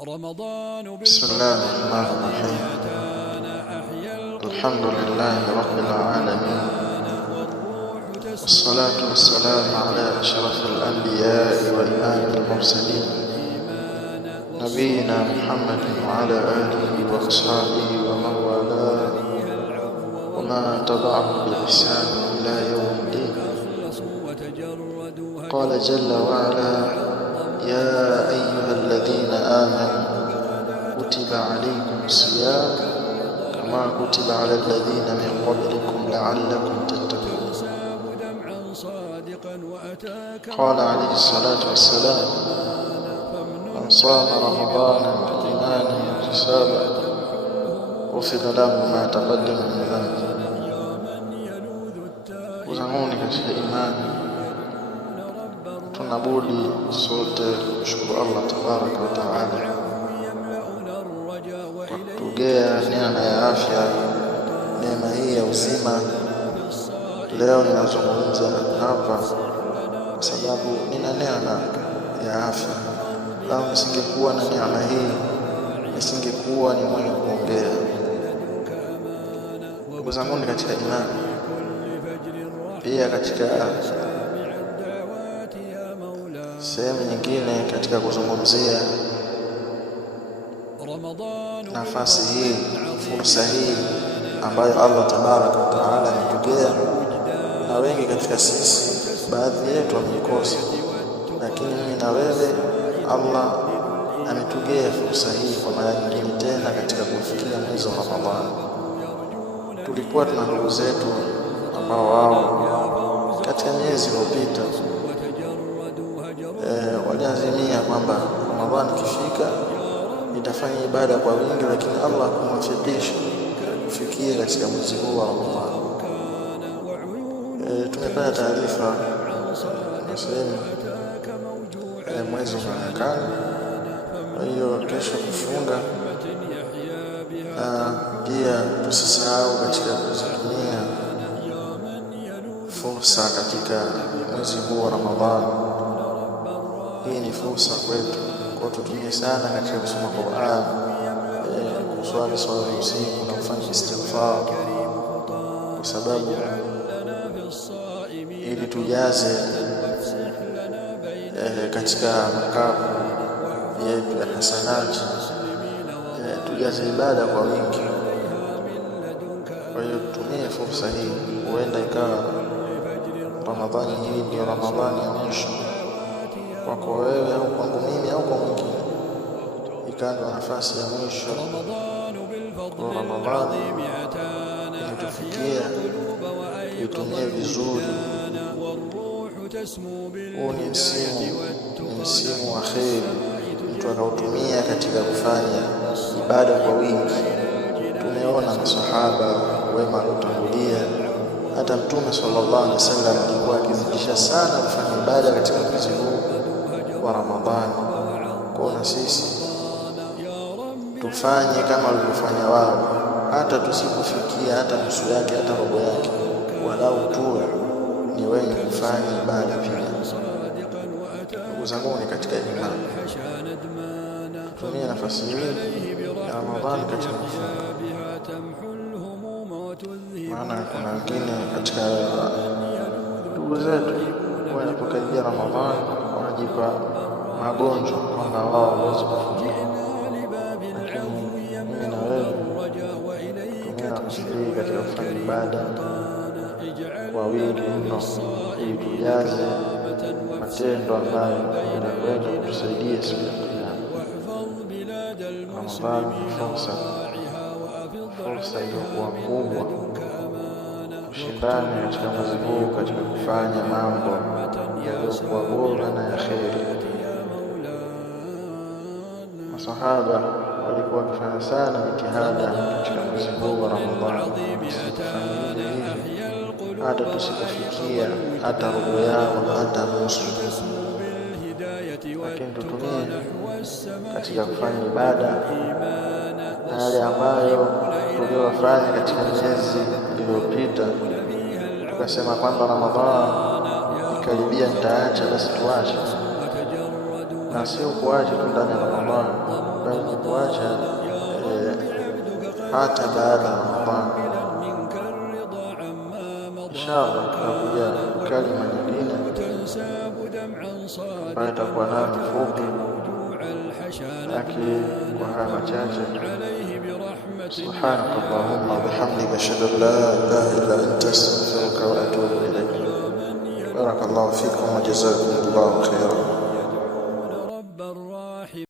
بسم الله الرحمن الرحيم. الحمد لله رب العالمين، والصلاة والسلام على أشرف الأنبياء وإمام المرسلين نبينا محمد وعلى آله وأصحابه ومن والاه وما تبعهم بإحسان إلى يوم الدين. قال جل وعلا: يا أيها الذين آمنوا كتب عليكم الصيام كما كتب على الذين من قبلكم لعلكم تتقون. قال عليه الصلاة والسلام: من صام رمضان إيمانا واحتسابا غفر له ما تقدم من ذنبه. Uzamuni katika imani, tunabudi sote kushukuru Allah tabaraka wa taala kwa kutugea neema ya afya, neema hii ya uzima. Leo ninazungumza hapa kwa sababu nina neema ya afya. Lau nisingekuwa na neema hii, nisingekuwa ni mwenye kuongea. Ndugu zangu katika imani, pia katika sehemu nyingine katika kuzungumzia nafasi hii, fursa hii ambayo Allah tabaraka wa taala ametugea, na wengi katika sisi, baadhi yetu wameikosa, lakini mimi na wewe Allah ametugea fursa hii kwa mara nyingine tena katika kufikia mwezi wa Ramadhani. Tulikuwa tuna ndugu zetu ambao wao katika miezi iliyopita waliazimia kwamba Ramadhani ikifika itafanya ibada kwa wingi, lakini Allah kumwafikisha kufikia katika mwezi huu wa Ramadhani. Tumepata taarifa nasema mwezi unaonekana, kwa hiyo kesho kufunga, na pia tusisahau katika kuzitumia fursa katika mwezi huu wa Ramadhani. Hii ni fursa kwetu, kwa tutumie sana katika kusoma Qur'an, kuswali swala usiku na kufanya istighfar, kwa sababu ili tujaze katika makapu yetu ya hasanati, tujaze ibada kwa wingi. Kwa hiyo tutumie fursa hii, huenda ikawa Ramadhani hii ndio Ramadhani ya mwisho kwako wewe au kwangu mimi au kwa mwingine, ikawa nafasi ya mwisho kwa Ramadhani ilitufikia, tuitumie vizuri. Huu ni msimu wa kheri, mtu akautumia katika kufanya ibada kwa wingi. Tumeona masahaba wema waliotangulia, hata Mtume sallallahu alaihi wasallam alikuwa akizidisha sana kufanya ibada katika mwezi huu wa Ramadhani. Kwa sisi tufanye kama walivyofanya wao, hata tusipofikia hata nusu yake, hata robo yake, walau tuwe ni wenye kufanya ibada pia. Ndugu zangu katika imani, tutumie nafasi hii ya Ramadhani katika kufunga, maana kuna wengine katika ndugu zetu wanapokaribia Ramadhani wanajipa magonjwa kwamba wao hawawezi kufunga. Lakini mimi na wewe tumia nafasi hii katika kufanya ibada kwa wingi mno, ili tujaze matendo ambayo yanaweza kutusaidia siku ya Kiyama. Ramadhani ni fursa iliyokuwa kubwa. Tushindane katika mwezi huu katika kufanya mambo yaliyokuwa bora na ya kheri. Masahaba walikuwa wakifanya sana jitihada katika mwezi huu wa Ramadhani, hata tusipofikia hata robo yao, hata nusu, lakini tutumie katika kufanya ibada na yale ambayo tuliwafanya katika miezi iliyopita. Tukasema kwamba Ramadhani ikaribia, nitaacha, basi tuache. na sio kuacha tu ndani ya Ramadhani, bali hata baada ya Ramadhani. Inshallah tunakuja kalima nyingine ambayo itakuwa nayo fupi, lakini kwa haya machache. Subhanaka Allahumma wa bihamdika ashhadu an la ilaha illa anta astaghfiruka wa atubu ilayk. Barakallahu fikum wa jazakumullahu khairan.